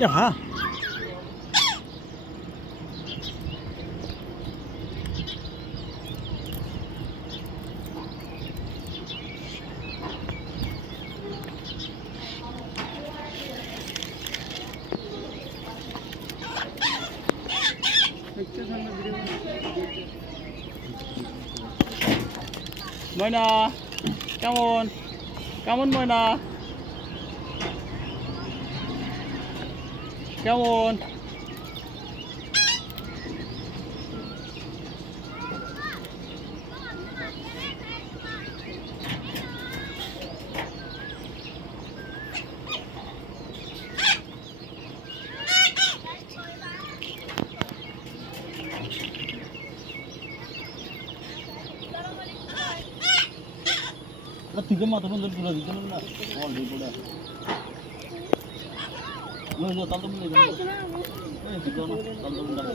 Jaha. Moina, come on. Come on, Moina. Come on. Tiga mata pun dari pulau itu mana? Oh, di pulau. Lo tahu tuh mana? Tiga mana? Tahu tuh mana?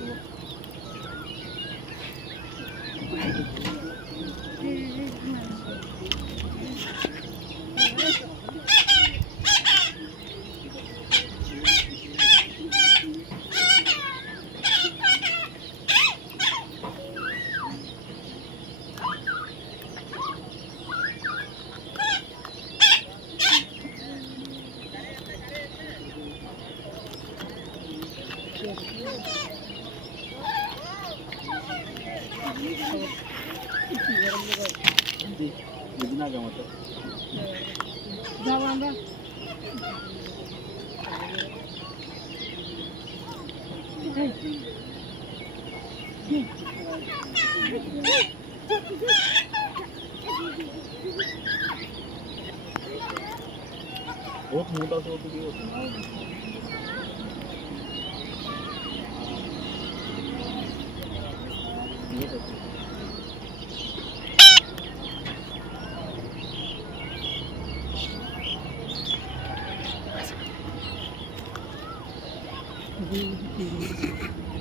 Jadi naga mata. Jangan dah. बहुत मोटा सा होता है ये तो जी